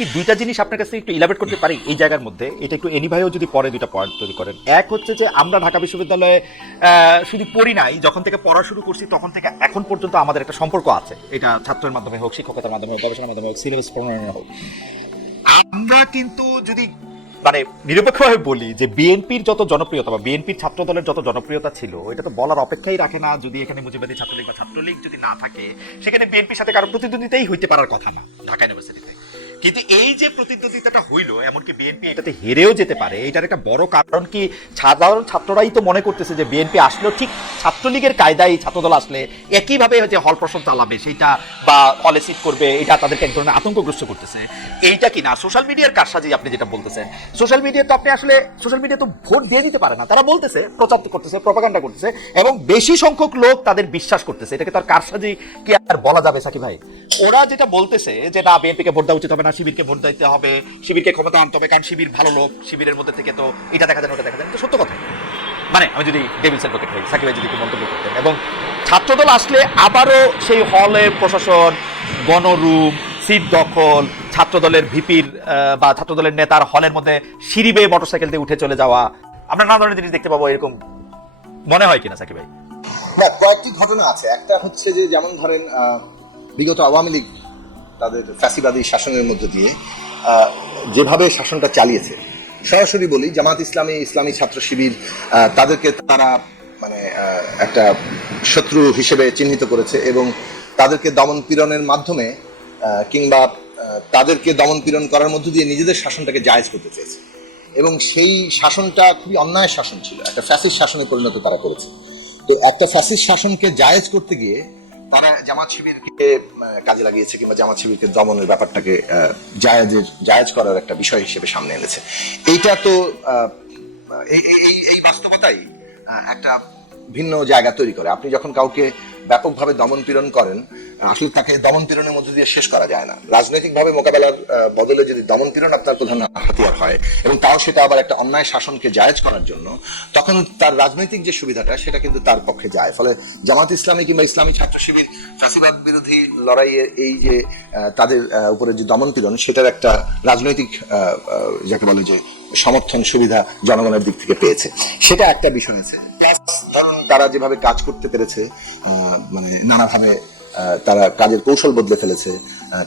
কি দুইটা জিনিস আপনার কাছে একটু ইলাবেট করতে পারি এই জায়গার মধ্যে? এটা একটু এনি ভাইও যদি পরে দুইটা পয়েন্ট তৈরি করেন। এক হচ্ছে যে আমরা ঢাকা বিশ্ববিদ্যালয়ে শুধু পড়ি নাই, যখন থেকে পড়া শুরু করছি তখন থেকে এখন পর্যন্ত আমাদের একটা সম্পর্ক আছে। এটা ছাত্রের মাধ্যমে হোক শিক্ষকতার মাধ্যমে হোক, গবেষণার মাধ্যমে হোক সিলেবাস প্রণয়নে হোক। আমরা কিন্তু যদি মানে নিরপেক্ষভাবে বলি যে বিএনপির যত জনপ্রিয়তা বা বিএনপির ছাত্র দলের যত জনপ্রিয়তা ছিল এটা তো বলার অপেক্ষাই রাখে না যদি এখানে মুজিবাদী ছাত্রলীগ বা ছাত্রলীগ যদি না থাকে, সেখানে বিএনপির সাথে কারও প্রতিদ্বন্দ্বিতাই হইতে পারার কথা না ঢাকা ইউনিভার্সিটিতে। কিন্তু এই যে প্রতিদ্বন্দ্বিতাটা হইল, এমনকি বিএনপি এটাতে হেরেও যেতে পারে, এটার একটা বড় কারণ কি সাধারণ ছাত্ররাই তো মনে করতেছে যে বিএনপি আসলেও ঠিক ছাত্রলীগের কায়দায় ছাত্রদল আসলে একইভাবে যে হল প্রশ্ন চালাবে, সেইটা বা হলে করবে, এটা তাদেরকে এক ধরনের আতঙ্কগ্রস্ত করতেছে। এইটা কি না? সোশ্যাল মিডিয়ার কারসাজি আপনি যেটা বলতেছেন সোশ্যাল মিডিয়া তো আপনি আসলে সোশ্যাল মিডিয়া তো ভোট দিয়ে দিতে পারে না, তারা বলতেছে, প্রচার করতেছে প্রপাগান্ডা করতেছে, এবং বেশি সংখ্যক লোক তাদের বিশ্বাস করতেছে, এটাকে তার কারসাজি কি আর বলা যাবে সাকি ভাই? ওরা যেটা বলতেছে যে না বিএনপিকে ভোট দেওয়া উচিত হবে না শিবিরকে ভোট দিতে হবে, শিবিরকে ক্ষমতা আনতে হবে, কারণ শিবির ভালো লোক, শিবিরের মধ্যে থেকে তো এটা দেখা যায় ওটা দেখা যায় না। এটা সত্য কথা। মানে আমি যদি ডেভিলস অ্যাডভোকেট হই, সাকিব যদি মন্তব্য করতেন। এবং ছাত্রদল আসলে আবারও সেই হলের প্রশাসন, গণরুম, সিট দখল, ছাত্রদলের ভিপির বা ছাত্রদলের নেতার হলের মধ্যে সিঁড়ি বেয়ে মোটরসাইকেল দিয়ে উঠে চলে যাওয়া। আমরা নানা ধরনের জিনিস দেখতে পাবো, এরকম মনে হয় কিনা সাকিব ভাই? না, কয়েকটি ঘটনা আছে। একটা হচ্ছে যে, যেমন ধরেন বিগত আওয়ামী লীগ তাদের ফ্যাসিবাদী শাসনের মধ্য দিয়ে যেভাবে শাসনটা চালিয়েছে। সরাসরি বলি, জামাত ইসলামী ইসলামী ছাত্র শিবির তাদেরকে তারা মানে একটা শত্রু হিসেবে চিহ্নিত করেছে এবং তাদেরকে দমন পীড়নের মাধ্যমে কিংবা তাদেরকে দমন পীড়ন করার মধ্য দিয়ে নিজেদের শাসনটাকে জায়েজ করতে চেয়েছে। এবং সেই শাসনটা খুবই অন্যায় শাসন ছিল, একটা ফ্যাসিস্ট শাসনে পরিণত তারা করেছে। তো একটা ফ্যাসিস্ট শাসনকে জায়েজ করতে গিয়ে তারা জামাত শিবিরকে কাজে লাগিয়েছে কিংবা জামাত শিবিরকে দমনের ব্যাপারটাকে জায়াজের, জায়াজ করার একটা বিষয় হিসেবে সামনে এনেছে। এইটা তো এই বাস্তবতাই একটা ভিন্ন জায়গা তৈরি করে। আপনি যখন কাউকে ব্যাপকভাবে দমন পীড়ন করেন, আসলে তাকে দমন পীড়নের মধ্য দিয়ে শেষ করা যায় না। রাজনৈতিকভাবে মোকাবেলার বদলে যদি দমন পীড়ন আপনার প্রধান হাতিয়ার হয় এবং তাও সেটা আবার একটা অন্যায় শাসনকে জায়েজ করার জন্য, তখন তার রাজনৈতিক যে সুবিধাটা, সেটা কিন্তু তার পক্ষে যায়। ফলে জামাত ইসলামী কিংবা ইসলামী ছাত্র শিবির ফ্যাসিবাদ বিরোধী লড়াইয়ের এই যে তাদের উপরে যে দমন পীড়ন সেটার একটা রাজনৈতিক যাকে বলে যে সমর্থন সুবিধা জনগণের দিক থেকে পেয়েছে। সেটা একটা বিষয় আছে। তারা যেভাবে কাজ করতে পেরেছে মানে নানাভাবে তারা কাজের কৌশল বদলে ফেলেছে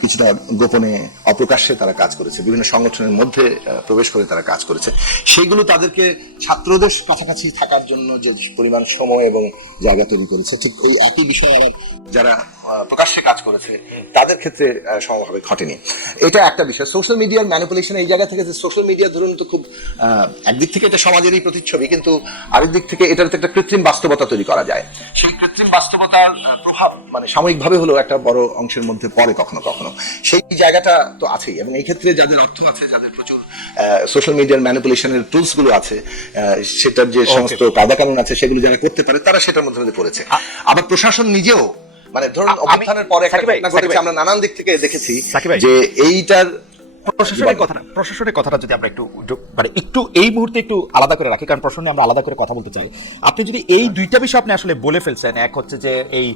কিছুটা গোপনে অপ্রকাশ্যে তারা কাজ করেছে, বিভিন্ন সংগঠনের মধ্যে প্রবেশ করে তারা কাজ করেছে। সেইগুলো তাদেরকে ছাত্রদের কাছাকাছি থাকার জন্য যে পরিমাণ সময় এবং জায়গা তৈরি করেছে, ঠিক ওই একই বিষয়ে আবার যারা প্রকাশ্যে কাজ করেছে, তাদের ক্ষেত্রে সমভাবে ঘটেনি। এটা একটা বিষয়। সোশ্যাল মিডিয়ার ম্যানিপুলেশন এই জায়গা থেকে যে সোশ্যাল মিডিয়া ধরুন তো খুব একদিক থেকে এটা সমাজেরই প্রতিচ্ছবি, কিন্তু আরেক দিক থেকে এটার একটা কৃত্রিম বাস্তবতা তৈরি করা যায়। সেই কৃত্রিম বাস্তবতার প্রভাব মানে সাময়িকভাবে হলেও একটা বড় অংশের মধ্যে পড়ে কখনো কখনো। সেই জায়গাটা তো আছেই এবং এই ক্ষেত্রে যাদের অর্থ আছে যাদের প্রচুর সোশ্যাল মিডিয়ার ম্যানিপুলেশনের টুলসগুলো আছে সেটার যে সমস্ত কাদা কানুন আছে সেগুলো যারা করতে পারে তারা সেটার মধ্যে মধ্যে পড়েছে। আবার প্রশাসন নিজেও মানে ধরুন অভ্যুত্থানের পরে একটা ঘটনা ঘটেছে আমরা নানান দিক থেকে দেখেছি। যে এইটার প্রশাসনের কথাটা প্রশাসনের কথাটা যদি আমরা একটু মানে একটু এই মুহূর্তে একটু আলাদা করে রাখি কারণ প্রশ্ন আমরা আলাদা করে কথা বলতে চাই। আপনি যদি এই দুইটা বিষয় আপনি আসলে বলে ফেলছেন এক হচ্ছে যে এই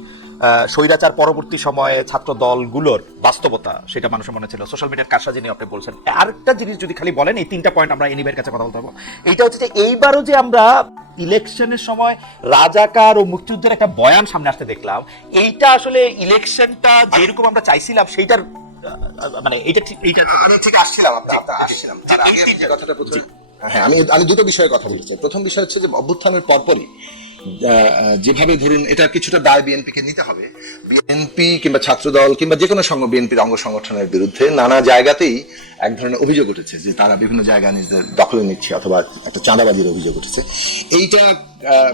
স্বৈরাচার পরবর্তী সময়ে ছাত্র দলগুলোর বাস্তবতা সেটা মানুষের মনে ছিল। সোশ্যাল মিডিয়ার কারসাজি নিয়ে আপনি বলছেন। আরেকটা জিনিস যদি খালি বলেন এই তিনটা পয়েন্ট আমরা এনিবের কাছে কথা বলতে পারব। এইটা হচ্ছে যে এইবারও যে আমরা ইলেকশনের সময় রাজাকার ও মুক্তিযুদ্ধের একটা বয়ান সামনে আসতে দেখলাম এইটা আসলে ইলেকশনটা যেরকম আমরা চাইছিলাম সেইটার মানে এইটা ঠিক এইটা আমি ঠিক আসছিলাম আপনার আপনার আসছিলাম। তার আগে যে কথাটা প্রথম হ্যাঁ আমি আমি দুটো বিষয়ে কথা বলতে চাই। প্রথম বিষয় হচ্ছে যে অভ্যুত্থানের পরপরই যেভাবে ধরুন এটা কিছুটা দায় বিএনপি কে নিতে হবে বিএনপি কিংবা ছাত্রদল কিংবা যে কোনো সংঘ বিএনপির অঙ্গ সংগঠনের বিরুদ্ধে নানা জায়গাতেই এক ধরনের অভিযোগ উঠেছে যে তারা বিভিন্ন জায়গা নিজেদের দখলে নিচ্ছে অথবা একটা চাঁদাবাজির অভিযোগ উঠেছে। এইটা আহ,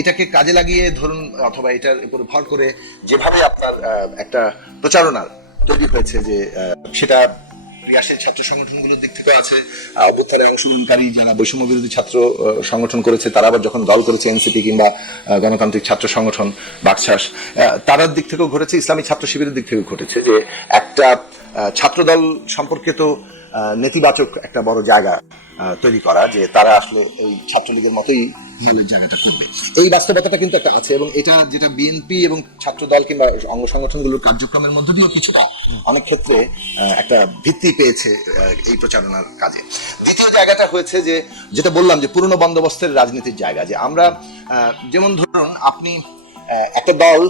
এটাকে কাজে লাগিয়ে ধরুন অথবা এটার উপর ভর করে যেভাবে আপনার একটা প্রচারণার তৈরি হয়েছে যে সেটা ক্রিয়াশীল ছাত্র সংগঠনগুলোর দিক থেকে আছে। অংশগ্রহণকারী যারা বৈষম্য বিরোধী ছাত্র সংগঠন করেছে, তারা আবার যখন দল করেছে এনসিপি কিংবা গণতান্ত্রিক ছাত্র সংগঠন বাকশাস তারার দিক থেকেও ঘটেছে, ইসলামী ছাত্র শিবিরের দিক থেকেও ঘটেছে যে, একটা ছাত্রদল সম্পর্কে তো নেতিবাচক একটা বড় জায়গা তৈরি করা যে তারা আসলে এই ছাত্রলীগের মতোই জায়গাটা করবে। এই বাস্তবতাটা কিন্তু একটা আছে এবং এটা যেটা বিএনপি এবং ছাত্রদল কিংবা অঙ্গ সংগঠনগুলোর কার্যক্রমের মধ্য কিছুটা অনেক ক্ষেত্রে একটা ভিত্তি পেয়েছে এই প্রচারণার কাজে। দ্বিতীয় জায়গাটা হয়েছে যে, যেটা বললাম যে পুরনো বন্দোবস্তের রাজনীতির জায়গা, যে আমরা যেমন ধরুন আপনি একটা দল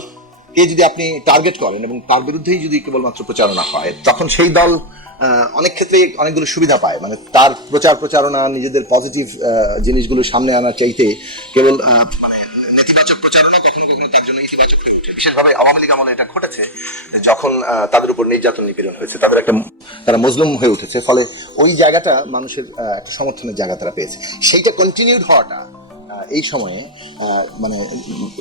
কে যদি আপনি টার্গেট করেন এবং তার বিরুদ্ধেই যদি কেবলমাত্র প্রচারণা হয়, তখন সেই দল অনেক ক্ষেত্রে অনেকগুলো সুবিধা পায়। মানে তার প্রচার প্রচারণা, নিজেদের পজিটিভ জিনিসগুলো সামনে আনার চাইতে কেবল মানে নেতিবাচক প্রচারণা কখনো কখনো তার জন্য ইতিবাচক হয়ে ওঠে। বিশেষভাবে আওয়ামী লীগ আমলে এটা ঘটেছে যখন তাদের উপর নির্যাতন নিপীড়ন হয়েছে, তাদের একটা, তারা মজলুম হয়ে উঠেছে। ফলে ওই জায়গাটা মানুষের একটা সমর্থনের জায়গা তারা পেয়েছে। সেইটা কন্টিনিউড হওয়াটা এই সময়ে মানে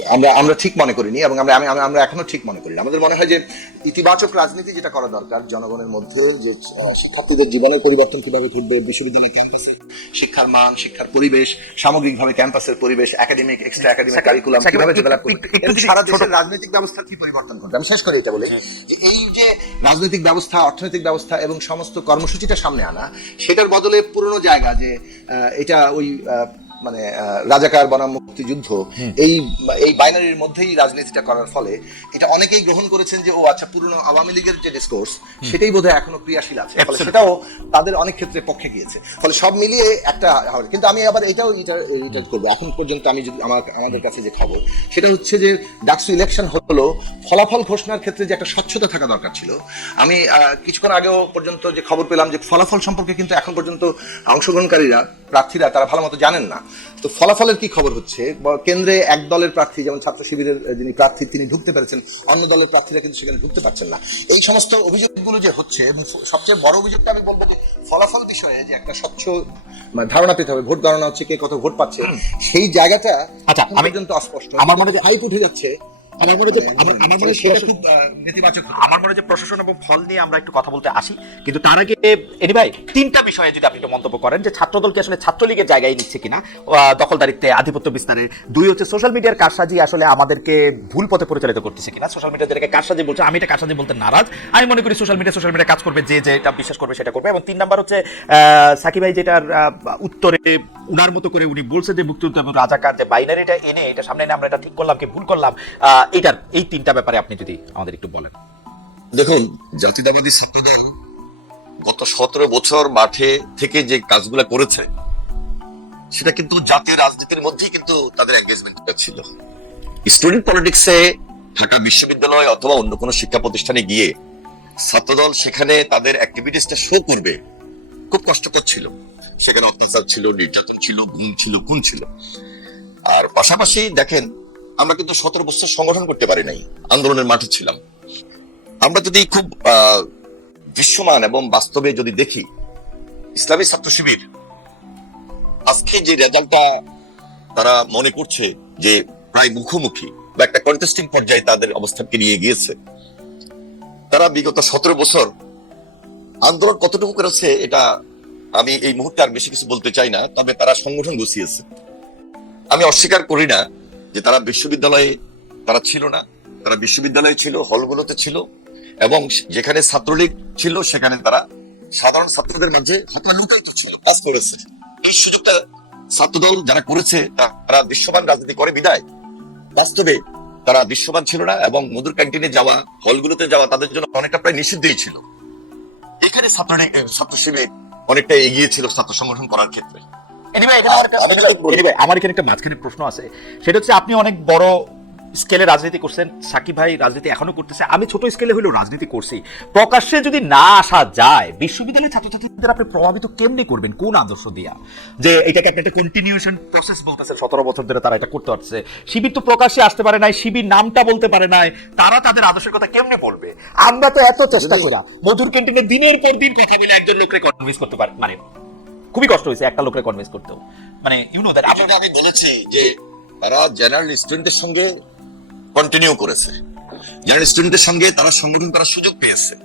আমরা আমরা ঠিক মনে করিনি এবং আমরা আমি- আমি- আমরা এখনও ঠিক মনে করি না। আমাদের মনে হয় যে ইতিবাচক রাজনীতি যেটা করা দরকার জনগণের মধ্যে যে শিক্ষার্থীদের জীবনের পরিবর্তন কীভাবে ঘটবে বিশ্ববিদ্যালয় ক্যাম্পাসে শিক্ষার মান শিক্ষার পরিবেশ সামগ্রিকভাবে ক্যাম্পাসের পরিবেশ একাডেমিক এক্সট্রা একাডেমিক কারিকুলাম কীভাবে ডেভেলপ করবে। সারা দেশের রাজনৈতিক ব্যবস্থা কি পরিবর্তন করবে? আমি শেষ করে এটা বলে। যে এই যে রাজনৈতিক ব্যবস্থা অর্থনৈতিক ব্যবস্থা এবং সমস্ত কর্মসূচিটা সামনে আনা সেটার বদলে পুরনো জায়গা যে আহ, এটা ওই মানে রাজাকার বনাম মুক্তিযুদ্ধ এই এই বাইনারির মধ্যেই রাজনীতিটা করার ফলে এটা অনেকেই গ্রহণ করেছেন যে ও আচ্ছা পুরনো আওয়ামী লীগের যে ডিসকোর্স সেটাই বোধহয় এখনও ক্রিয়াশীল আছে। ফলে সেটাও তাদের অনেক ক্ষেত্রে পক্ষে গিয়েছে। ফলে সব মিলিয়ে একটা হবে কিন্তু আমি আবার এটাও এটা এটা করব। এখন পর্যন্ত আমি যদি আমার আমাদের কাছে যে খবর সেটা হচ্ছে যে ডাকসু ইলেকশন হলো ফলাফল ঘোষণার ক্ষেত্রে যে একটা স্বচ্ছতা থাকা দরকার ছিল। আমি আহ, কিছুক্ষণ আগেও পর্যন্ত যে খবর পেলাম যে ফলাফল সম্পর্কে কিন্তু এখন পর্যন্ত অংশগ্রহণকারীরা প্রার্থীরা তারা ভালো মতো জানেন না। তো ফলাফলের কি খবর হচ্ছে? কেন্দ্রে এক দলের প্রার্থী যেমন ছাত্র শিবিরের যিনি প্রার্থী তিনি ঢুকতে পেরেছেন। অন্য দলের প্রার্থীরা কিন্তু সেখানে ঢুকতে পারছেন না। এই সমস্ত অভিযোগগুলো যে হচ্ছে সবচেয়ে বড় অভিযোগটা আমি বলব যে ফলাফল বিষয়ে যে একটা স্বচ্ছ ধারণা পেতে হবে ভোট ধারণা হচ্ছে কে কত ভোট পাচ্ছে সেই জায়গাটা আচ্ছা, আমি- কিন্তু অস্পষ্ট। আমার মনে হয় যে- হাইপ উঠে যাচ্ছে আমার মনে যে আমার- আমার মনে সেটা প্রশাসন- খুব নেতিবাচক আমার মনে যে প্রশাসন এবং ফল নিয়ে আমরা একটু কথা বলতে আসি। কিন্তু তার আগে এনি ভাই তিনটা বিষয়ে যদি আপনি একটু মন্তব্য করেন যে ছাত্রদলকে আসলে ছাত্রলীগের জায়গায় নিচ্ছে কিনা দখলদারিত্বে আধিপত্য বিস্তারে দুই হচ্ছে সোশ্যাল মিডিয়ার কারসাজি আসলে আমাদেরকে ভুল পথে পরিচালিত করতেছে কিনা। সোশ্যাল মিডিয়া যেটাকে কারসাজি বলছে আমি এটা কারসাজি বলতে নারাজ। আমি মনে করি সোশ্যাল মিডিয়া সোশ্যাল মিডিয়া কাজ করবে যে যেটা বিশ্বাস করবে সেটা করবে। এবং তিন নাম্বার হচ্ছে আহ, সাকিব ভাই যেটার উত্তরে উনার মতো করে উনি বলছে যে মুক্তিযুদ্ধ এবং রাজাকার যে বাইনারিটা এনে এটা সামনে এনে আমরা এটা ঠিক করলাম কি ভুল করলাম এটার, এই তিনটা ব্যাপারে আপনি যদি আমাদের একটু বলেন। দেখুন জাতীয়তাবাদী ছাত্রদল গত সতেরো বছর মাঠে থেকে যে কাজগুলো করেছে, সেটা কিন্তু জাতীয় রাজনীতির মধ্যেই কিন্তু তাদের এঙ্গেজমেন্ট ছিল। স্টুডেন্ট পলিটিক্সে ঢাকা বিশ্ববিদ্যালয় অথবা অন্য কোনো শিক্ষা প্রতিষ্ঠানে গিয়ে ছাত্রদল সেখানে তাদের অ্যাক্টিভিটিসটা শো করবে, খুব কষ্টকর ছিল। সেখানে অত্যাচার ছিল, নির্যাতন ছিল, গুম ছিল, খুন ছিল। আর পাশাপাশি দেখেন আমরা কিন্তু সতেরো বছর সংগঠন করতে পারি নাই, আন্দোলনের মাঠে ছিলাম। আমরা যদি খুব দৃশ্যমান এবং বাস্তবে যদি দেখি, ইসলামী ছাত্র শিবির, আজকে যে রেজাল্টটা তারা মনে করছে যে প্রায় মুখোমুখি বা একটা কন্টেস্টিং পর্যায়ে তাদের অবস্থানকে নিয়ে গিয়েছে, তারা বিগত সতেরো বছর আন্দোলন কতটুকু করেছে এটা আমি এই মুহূর্তে আর বেশি কিছু বলতে চাই না, তবে তারা সংগঠন গুছিয়েছে। আমি অস্বীকার করি না যে তারা বিশ্ববিদ্যালয়ে, তারা ছিল না। তারা বিশ্ববিদ্যালয়ে ছিল, হলগুলোতে ছিল এবং যেখানে ছাত্রলীগ ছিল, সেখানে তারা সাধারণ ছাত্রদের মাঝে হাতে লুকায়িত ছিল, কাজ করেছে। এই সুযোগটা ছাত্রদল যারা করেছে, তারা দৃশ্যমান রাজনীতি করে বিদায়। বাস্তবে তারা দৃশ্যমান ছিল না এবং মধুর ক্যান্টিনে যাওয়া, হলগুলোতে যাওয়া তাদের জন্য অনেকটা প্রায় নিষিদ্ধই ছিল। এখানে ছাত্রলীগ ছাত্র শিবির অনেকটা এগিয়ে ছিল ছাত্র সংগঠন করার ক্ষেত্রে। আমার এখানে একটা মাঝখানে প্রশ্ন আছে। সেটা হচ্ছে আপনি অনেক বড় স্কেলে রাজনীতি করছেন। সাকিব ভাই রাজনীতি এখনও করতেছে। আমি ছোট স্কেলে হলেও রাজনীতি করছি। প্রকাশ্যে যদি না আসা যায় বিশ্ববিদ্যালয়ের ছাত্রছাত্রীদের আপনি প্রভাবিত কেমনি করবেন? কোন আদর্শ দিয়া? যে এটাকে একটা কন্টিনিউশন প্রসেস বলতেছে সতেরো বছর ধরে তারা এটা করতে পারছে। শিবির তো প্রকাশ্যে আসতে পারে নাই শিবির নামটা বলতে পারে নাই। তারা তাদের আদর্শের কথা কেমনে বলবে? আমরা তো এত চেষ্টা করি মধুর ক্যান্টিনে দিনের পর দিন কথা বলে একজন লোককে কনভিন্স করতে পারে মানে খুবই কষ্ট হয়েছে একটা লোকের কনভিন্স করতেও। মানে ইউ নো দ্যাট আপনাকে আমি বলেছি যে তারা জেনারেল স্টুডেন্টদের সঙ্গে কন্টিনিউ করেছে। জেনারেল স্টুডেন্টদের সঙ্গে তারা সংগঠন করার সুযোগ পেয়েছে।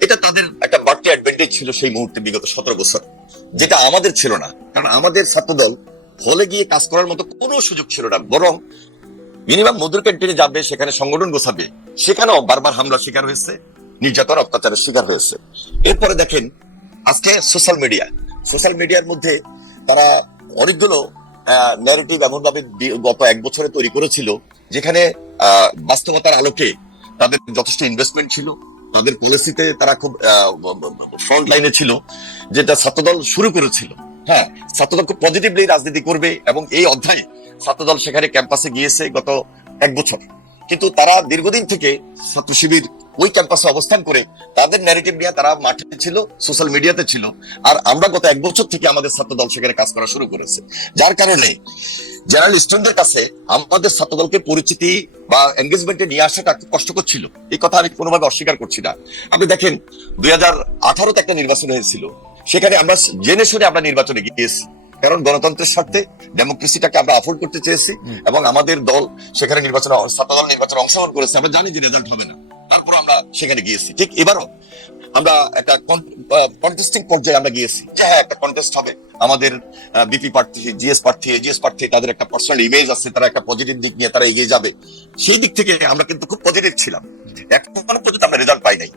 এটা তাদের একটা বাড়তি অ্যাডভান্টেজ ছিল সেই মুহূর্তে, বিগত সতেরো বছর। যেটা আমাদের ছিল না। কারণ আমাদের ছাত্রদল হলে গিয়ে কাজ করার মতো কোনো সুযোগ ছিল না। বরং মিনিমাম মধুর ক্যান্টিনে যাবে, সেখানে সংগঠন গোছাবে, সেখানেও বারবার হামলা শিকার হয়েছে, নির্যাতন, অত্যাচারের শিকার হয়েছে। এরপরে দেখেন, আজকে সোশ্যাল মিডিয়া সোশ্যাল মিডিয়ার মধ্যে তারা অনেকগুলো ন্যারেটিভ এমন ভাবে গত এক বছরে তৈরি করেছিল, যেখানে বাস্তবতার আলোকে তাদের যথেষ্ট ইনভেস্টমেন্ট ছিল, তাদের পলিসিতে তারা খুব ফ্রন্ট লাইনে ছিল, যেটা ছাত্রদল শুরু করেছিল। হ্যাঁ ছাত্রদল খুব পজিটিভলি রাজনীতি করবে এবং এই অধ্যায়ে ছাত্রদল সেখানে ক্যাম্পাসে গিয়েছে গত এক বছর। কিন্তু তারা দীর্ঘদিন থেকে ছাত্র শিবির ওই ক্যাম্পাসে অবস্থান করে তাদের ন্যারেটিভ নিয়ে তারা মাঠে ছিল সোশ্যাল মিডিয়াতে ছিল। আর আমরা গত এক বছর থেকে আমাদের ছাত্রদল সেখানে কাজ করা শুরু করেছে। যার কারণে জেনারেল স্টুডেন্টদের কাছে আমাদের ছাত্রদলকে পরিচিতি বা এনগেজমেন্টে নিয়ে আসাটা কষ্টকর ছিল। এই কথা আমি কোনোভাবে অস্বীকার করছি না। আপনি দেখেন, দুই হাজার আঠারোতে একটা নির্বাচন হয়েছিল। সেখানে আমরা জেনে শুনে আমরা নির্বাচনে গিয়েছি। কারণ গণতন্ত্রের স্বার্থে ডেমোক্রেসিটাকে আমরা আফোর্ড করতে চেয়েছি এবং আমাদের দল সেখানে নির্বাচনে ছাত্রদল নির্বাচনে অংশগ্রহণ করেছে। আমরা জানি যে রেজাল্ট হবে না। তারপর আমরা সেখানে গিয়েছি। ঠিক এবারও আমরা একটা কন্টেস্টিং পর্যায়ে আমরা গিয়েছি। যে হ্যাঁ একটা কন্টেস্ট হবে। আমাদের বিপি প্রার্থী জিএস প্রার্থী এজিএস প্রার্থী তাদের একটা পার্সোনাল ইমেজ আছে তারা একটা পজিটিভ দিক নিয়ে তারা এগিয়ে যাবে। সেই দিক থেকে আমরা কিন্তু খুব পজিটিভ ছিলাম। এখন পর্যন্ত আমরা রেজাল্ট পাই নাই।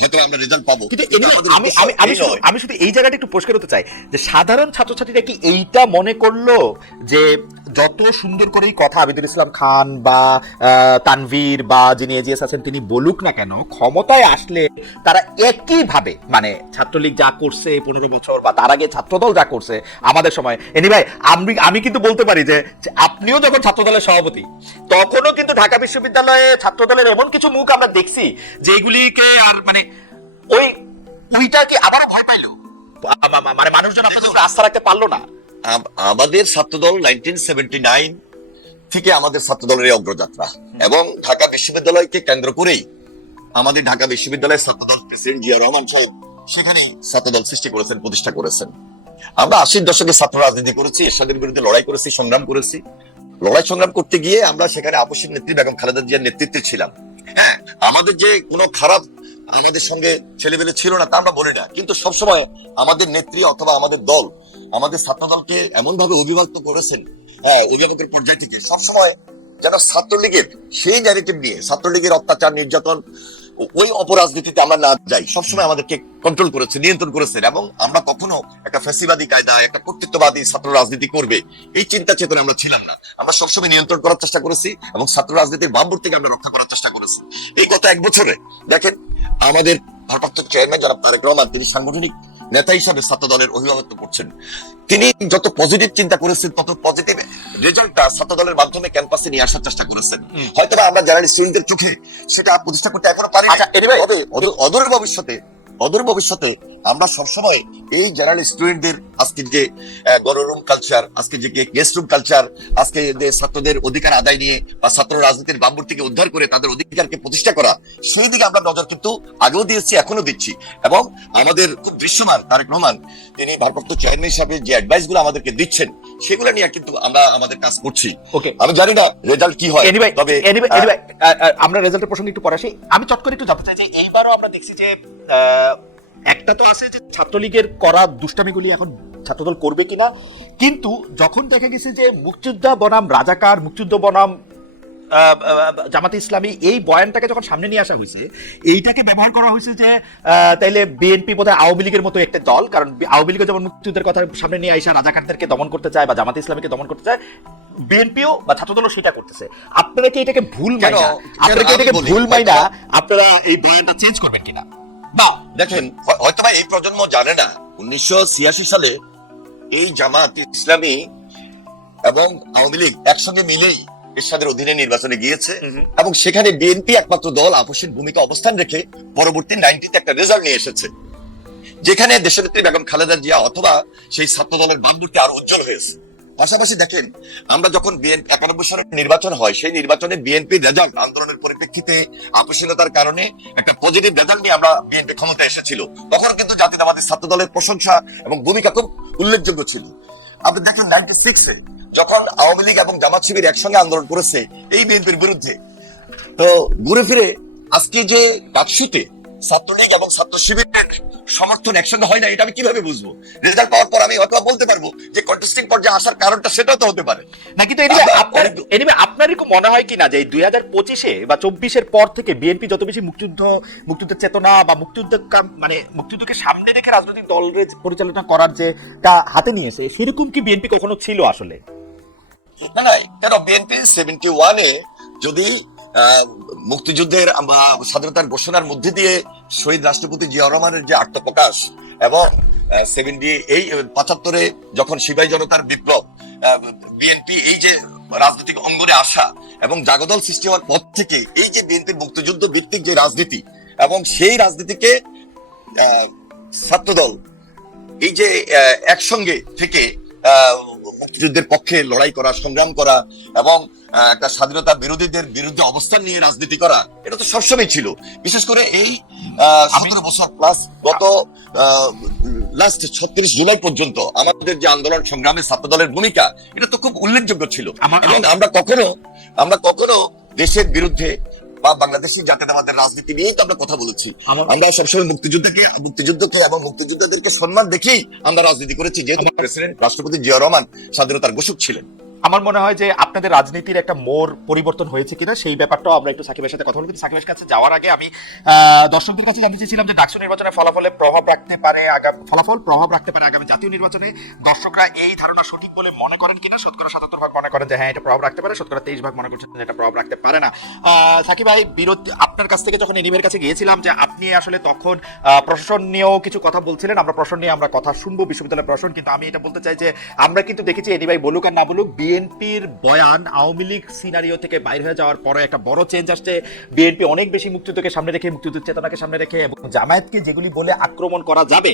হয়তো আমরা রেজাল্ট পাবো। কিন্তু আমি আমি আমি শুধু এই জায়গাটা একটু পরিষ্কার হতে চাই যে সাধারণ ছাত্রছাত্রীরা কি এইটা মনে করল যে যত সুন্দর করেই কথা আবিদুল ইসলাম খান বা তানভীর বা যিনি এজিএস আছেন তিনি বলুক না কেন ক্ষমতায় আসলে তারা একই ভাবে মানে ছাত্রলীগ যা করছে পনেরো বছর বা তার আগে ছাত্রদল যা করছে আমাদের সময়। এনি ভাই আমি আমি কিন্তু বলতে পারি যে আপনিও যখন ছাত্রদলের সভাপতি তখনও কিন্তু ঢাকা বিশ্ববিদ্যালয়ে ছাত্রদলের এমন কিছু মুখ আমরা দেখছি যেগুলিকে আর মানে ওই ওইটাকে আবার ভয় পাইলো। মানে মানুষজন আপনাদের উপর আস্থা রাখতে পারল না। আমাদের ছাত্রদল নাইনটিন সেভেন্টি নাইন থেকে আমাদের ছাত্রদলের এই অগ্রযাত্রা এবং ঢাকা বিশ্ববিদ্যালয়কে কেন্দ্র করেই আমাদের ঢাকা বিশ্ববিদ্যালয়ের ছাত্রদল প্রেসিডেন্ট জিয়া রহমান সাহেব সেখানেই ছাত্রদল সৃষ্টি করেছেন প্রতিষ্ঠা করেছেন। আমরা আশির দশকে ছাত্র রাজনীতি করেছি, এরশাদের বিরুদ্ধে লড়াই করেছি, সংগ্রাম করেছি। লড়াই সংগ্রাম করতে গিয়ে আমরা সেখানে আপসের নেত্রী বেগম খালেদা জিয়ার নেতৃত্বে ছিলাম। হ্যাঁ আমাদের যে কোনো খারাপ আমাদের সঙ্গে ছেলেবেলে ছিল না তা আমরা বলি না। কিন্তু সবসময় আমাদের নেত্রী অথবা আমাদের দল, আমাদের ছাত্র দলকে এমন ভাবে অভিভক্ত করেছেন হ্যাঁ অভিভাবকের পর্যায় থেকে সবসময় যেন ছাত্রলীগের সেই ন্যারেটিভ নিয়ে, ছাত্রলীগের অত্যাচার, নির্যাতন ওই অপরাজনীতিতে আমরা না যাই। সবসময় আমাদেরকে কন্ট্রোল করেছে, নিয়ন্ত্রণ করেছেন এবং আমরা কখনো একটা ফ্যাসিবাদী কায়দা, একটা কর্তৃত্ববাদী ছাত্র রাজনীতি করবে। এই চিন্তা চেতনা আমরা ছিলাম না। আমরা সবসময় নিয়ন্ত্রণ করার চেষ্টা করেছি এবং ছাত্র রাজনীতির বাম্বুর থেকে আমরা রক্ষা করার চেষ্টা করেছি। এই কথা এক বছরে, দেখেন, আমাদের ভারপ্রাপ্ত চেয়ারম্যান যারা তারেক রহমান, তিনি সাংগঠনিক নেতা হিসাবে ছাত্র দলের অভিভাবক করছেন। তিনি যত পজিটিভ চিন্তা করেছেন তত পজিটিভ রেজাল্টটা ছাত্র দলের মাধ্যমে ক্যাম্পাসে নিয়ে আসার চেষ্টা করেছেন। হয়তো আমরা জানি স্টুডেন্টদের চোখে সেটা প্রতিষ্ঠা করতে এখনও পারি আচ্ছা, তবে অদূর ভবিষ্যতে অদূর ভবিষ্যতে আমরা সবসময় এই জেনারেল স্টুডেন্টদের আজকে যে গণরুম কালচার আজকে যে গেস্ট রুম কালচার আজকে যে ছাত্রদের অধিকার আদায় নিয়ে বা ছাত্র রাজনীতির বাম্বুর থেকে উদ্ধার করে তাদের অধিকারকে প্রতিষ্ঠা করা, সেই দিকে আমরা নজর কিন্তু আগেও দিয়েছি এখনও দিচ্ছি। এবং আমাদের খুব দৃশ্যমান তারেক রহমান, তিনি ভারপ্রাপ্ত চেয়ারম্যান হিসাবে যে অ্যাডভাইসগুলো আমাদেরকে দিচ্ছেন সেগুলো নিয়ে কিন্তু আমরা আমাদের কাজ করছি। ওকে আমি জানি না রেজাল্ট কি হয় এনিওয়ে তবে এনিওয়ে এনিওয়ে আমরা রেজাল্টের প্রসঙ্গে একটু পরে আসি। আমি চট করে একটু জানতে চাই যে এইবারও আমরা দেখছি যে আহ, একটা তো আছে যে ছাত্রলীগের করা দুষ্টামিগুলি এখন ছাত্রদল করবে কিনা। কিন্তু যখন দেখা গেছে যে মুক্তিযোদ্ধা বনাম রাজাকার মুক্তিযুদ্ধ বনাম জামাতে ইসলামী এই বয়ানটাকে যখন সামনে নিয়ে আসা হয়েছে এইটাকে ব্যবহার করা হয়েছে যে তাইলে বিএনপি বোধহয় আওয়ামী লীগের মতো একটা দল কারণ আওয়ামী লীগও যেমন মুক্তিযুদ্ধের কথা সামনে নিয়ে আসা রাজাকারদেরকে দমন করতে চায় বা জামাতে ইসলামীকে দমন করতে চায় বিএনপিও বা ছাত্রদলও সেটা করতেছে। আপনারা কি এটাকে ভুল কেন? মাইনা? আপনারা কি এটাকে ভুল মাইনা? হয়তো- আপনারা এই বয়ানটা চেঞ্জ করবেন কিনা? বা দেখেন হয়- হয়তোবা এই প্রজন্ম জানে না উনিশশো ছিয়াশি সালে এই জামাত ইসলামী এবং আওয়ামী লীগ একসঙ্গে মিলেই এরশাদের অধীনে নির্বাচনে গিয়েছে এবং সেখানে বিএনপি একমাত্র দল আপোষের ভূমিকা অবস্থান রেখে পরবর্তী নাইনটিতে একটা রেজাল্ট নিয়ে এসেছে। যেখানে দেশনেত্রী বেগম খালেদা জিয়া অথবা সেই ছাত্র দলের বান্ধবটি আরও উজ্জ্বল হয়েছে। পাশাপাশি দেখেন আমরা যখন বিএনপি একানব্বই সালের নির্বাচন হয় সেই নির্বাচনে বিএনপি রেজাল্ট আন্দোলনের পরিপ্রেক্ষিতে আপোষহীনতার কারণে একটা পজিটিভ রেজাল্ট নিয়ে আমরা বিএনপি ক্ষমতা এসেছিল। তখন কিন্তু জাতীয়তাবাদী ছাত্র দলের প্রশংসা এবং ভূমিকা খুব উল্লেখযোগ্য ছিল। আপনি দেখেন নাইনটি সিক্সে যখন আওয়ামী লীগ এবং জামাত শিবির একসঙ্গে আন্দোলন করেছে, এই বিএনপির বিরুদ্ধে। তো ঘুরে ফিরে আজকে যে ডাকসুতে ছাত্রলীগ এবং ছাত্র শিবিরের সমর্থন একসঙ্গে হয় না এটা আমি কীভাবে বুঝব? রেজাল্ট পাওয়ার পর আমি হয়তো বলতে পারব যে কন্টেস্টিং পর্যায়ে আসার কারণটা সেটাও তো হতে পারে। না কিন্তু এনিবে আপনার এনিবে আপনারই কি মনে হয় কি না যে দুই হাজার পঁচিশে বা চব্বিশের পর থেকে বিএনপি যত বেশি মুক্তিযুদ্ধ মুক্তিযুদ্ধের চেতনা বা মুক্তিযুদ্ধ মানে মুক্তিযুদ্ধকে সামনে রেখে রাজনৈতিক দলের পরিচালনা করার যে তা হাতে নিয়েছে সেরকম কি বিএনপি কখনো ছিল আসলে? না না কেন বিএনপি সেভেন্টি ওয়ানে যদি মুক্তিযুদ্ধের স্বাধীনতার ঘোষণার মধ্যে দিয়ে শহীদ রাষ্ট্রপতি জিয়া রহমানের যে আত্মপ্রকাশ এবং সেভেন্টি এই পঁচাত্তরে যখন সিপাহী জনতার বিপ্লব বিএনপি এই যে রাজনৈতিক অঙ্গনে আসা এবং জাগদল সৃষ্টি হওয়ার পর থেকে এই যে বিএনপির মুক্তিযুদ্ধ ভিত্তিক যে রাজনীতি এবং সেই রাজনীতিকে ছাত্রদল এই যে একসঙ্গে থেকে মুক্তিযুদ্ধের পক্ষে লড়াই করা, সংগ্রাম করা এবং একটা স্বাধীনতা বিরোধীদের বিরুদ্ধে অবস্থান নিয়ে রাজনীতি করা এটা তো সবসময় ছিল। বিশেষ করে এই সতেরো বছর প্লাস গত লাস্ট ছত্রিশ জুলাই পর্যন্ত আমাদের যে আন্দোলন সংগ্রামে ছাত্রদলের ভূমিকা এটা তো খুব উল্লেখযোগ্য ছিল। এবং আমরা কখনো আমরা কখনো দেশের বিরুদ্ধে বা বাংলাদেশি জাতীয়তাবাদের রাজনীতি নিয়েই তো আমরা কথা বলেছি। আমরা সবসময় মুক্তিযুদ্ধকে মুক্তিযুদ্ধকে এবং মুক্তিযোদ্ধাদেরকে সম্মান দেখেই আমরা রাজনীতি করেছি যেহেতু প্রেসিডেন্ট রাষ্ট্রপতি জিয়া রহমান স্বাধীনতার ঘোষক ছিলেন। আমার মনে হয় যে আপনাদের রাজনীতির একটা মোর পরিবর্তন হয়েছে কিনা, সেই ব্যাপারটাও আমরা একটু সাকিবের সাথে কথা বলব। সাকিবের কাছে যাওয়ার আগে আমি দর্শকদের কাছে জানতে চেয়েছিলাম যে ডাকসু নির্বাচনের ফলাফলে প্রভাব রাখতে পারে আগামী, ফলাফল প্রভাব রাখতে পারে আগামী জাতীয় নির্বাচনে। দর্শকরা এই ধারণা সঠিক বলে মনে করেন কিনা, শতকরা সাতাত্তর ভাগ মনে করেন যে হ্যাঁ এটা প্রভাব রাখতে পারে, শতকরা তেইশ ভাগ মনে করছেন এটা প্রভাব রাখতে পারে না। সাকিব ভাই, বিরোধী, আপনার কাছ থেকে যখন এনিমের কাছে গিয়েছিলাম যে আপনি আসলে তখন প্রশাসন নিয়েও কিছু কথা বলছিলেন, আমরা প্রশাসন নিয়ে আমরা কথা শুনব বিশ্ববিদ্যালয় প্রশাসন, কিন্তু আমি এটা বলতে চাই যে আমরা কিন্তু দেখেছি এনি ভাই বলুক আর না বলুক বিএনপির বয়ান আওয়ামী লীগ সিনারিও থেকে বাইরে হয়ে যাওয়ার পরে একটা বড় চেঞ্জ আসছে। বিএনপি অনেক বেশি মুক্তিযুদ্ধকে সামনে রেখে, মুক্তিযুদ্ধ চেতনাকে সামনে রেখে এবং জামায়াতকে যেগুলি বলে আক্রমণ করা যাবে